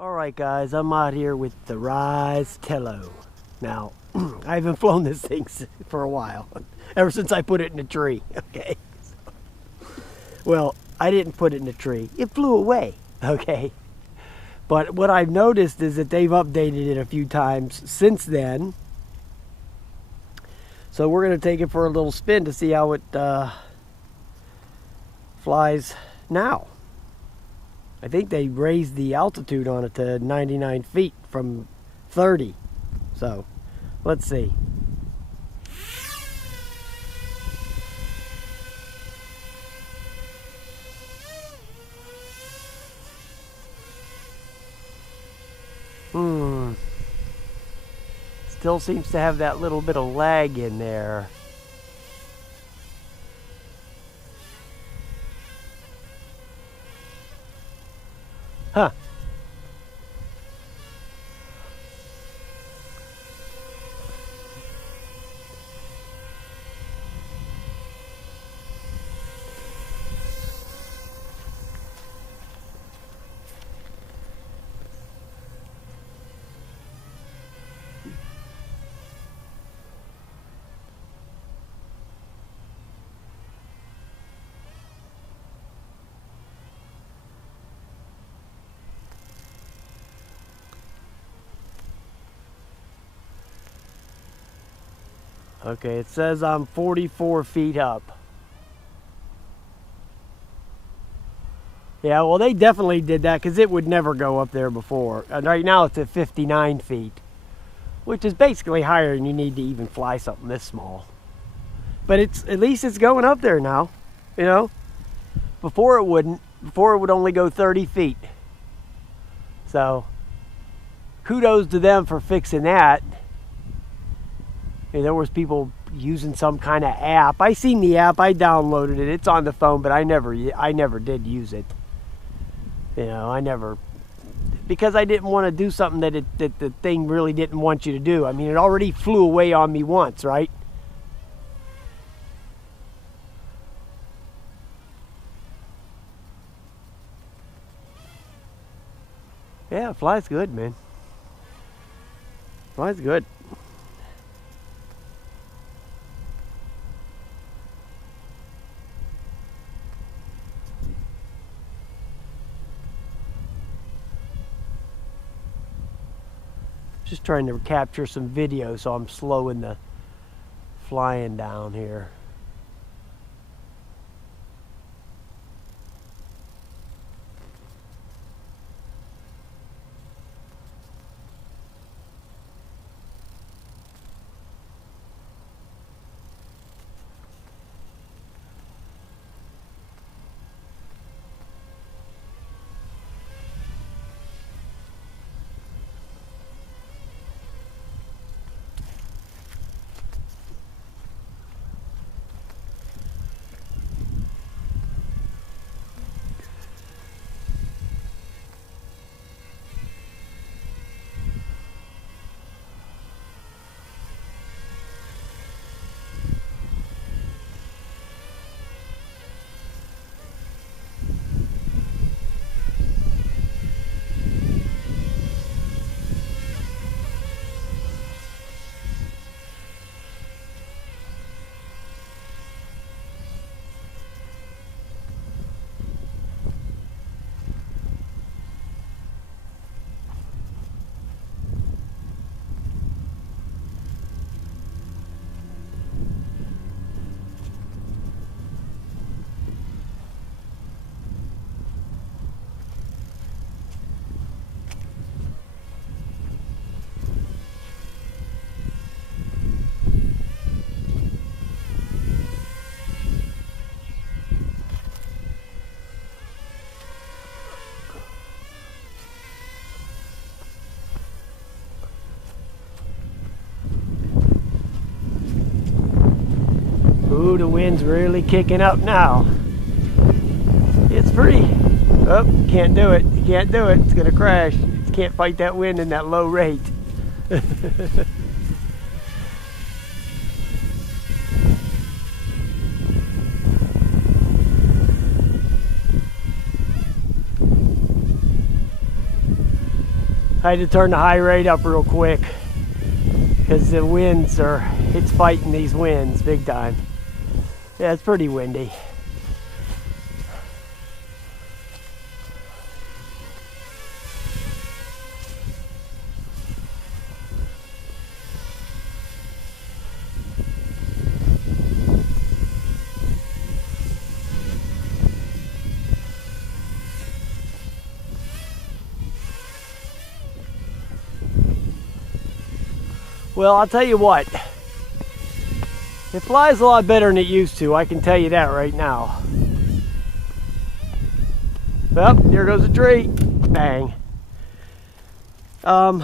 Alright guys, I'm out here with the Ryze Tello. Now, I haven't flown this thing for a while, ever since I put it in a tree, okay? Well, I didn't put it in a tree, it flew away, okay? But what I've noticed is that they've updated it a few times since then. So we're going to take it for a little spin to see how it flies now. I think they raised the altitude on it to 99 feet from 30. So, let's see. Still seems to have that little bit of lag in there. Huh. Okay, it says I'm 44 feet up. Yeah, well, they definitely did that because it would never go up there before. And right now it's at 59 feet, which is basically higher than you need to even fly something this small. But at least it's going up there now, you know? Before it wouldn't. Before it would only go 30 feet. So, kudos to them for fixing that. There was people using some kind of app. I seen the app. I downloaded it. It's on the phone, but I never did use it. You know, I never, because I didn't want to do something that the thing really didn't want you to do. I mean, it already flew away on me once, right? Yeah, it flies good, man. Flies good. Just trying to capture some video, so I'm slowing the flying down here. Ooh, the wind's really kicking up now. It's free. Oh, can't do it. You can't do it. It's gonna crash. You can't fight that wind in that low rate. I had to turn the high rate up real quick because the winds are, it's fighting these winds big time. Yeah, it's pretty windy. Well, I'll tell you what, it flies a lot better than it used to, I can tell you that right now. Well, here goes a tree. Bang. I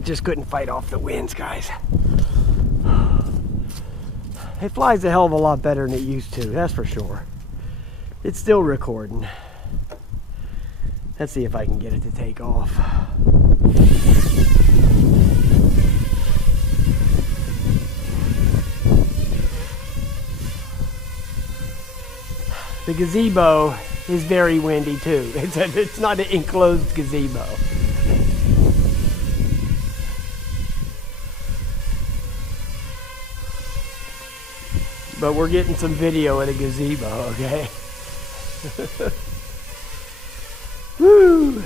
just couldn't fight off the winds, guys. It flies a hell of a lot better than it used to, that's for sure. It's still recording. Let's see if I can get it to take off. The gazebo is very windy too. It's not an enclosed gazebo. But we're getting some video at a gazebo, okay? Woo!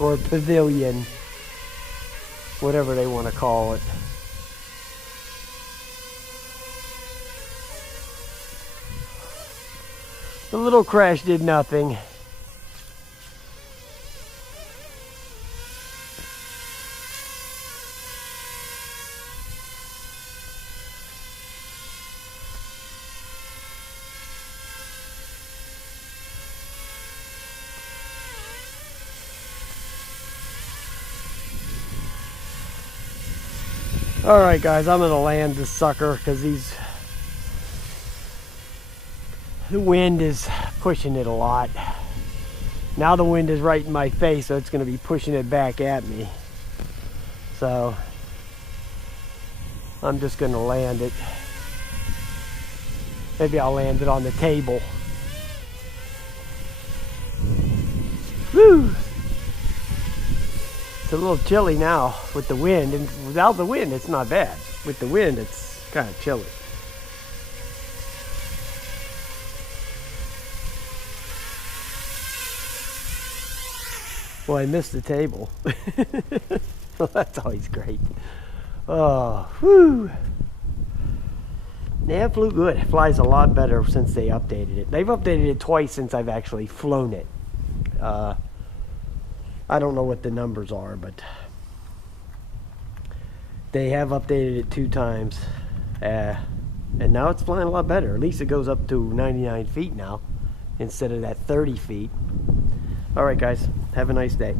Or a pavilion. Whatever they want to call it. The little crash did nothing. Alright guys, I'm gonna land this sucker because the wind is pushing it a lot. Now the wind is right in my face, so it's going to be pushing it back at me. So I'm just going to land it. Maybe I'll land it on the table. Woo! It's a little chilly now with the wind, and without the wind it's not bad. With the wind it's kind of chilly. Well, I missed the table. Well, that's always great. Oh, whew. Yeah, it flew good. It flies a lot better since they updated it. They've updated it twice since I've actually flown it. I don't know what the numbers are, but they have updated it 2 times. And now it's flying a lot better. At least it goes up to 99 feet now instead of that 30 feet. All right, guys, have a nice day.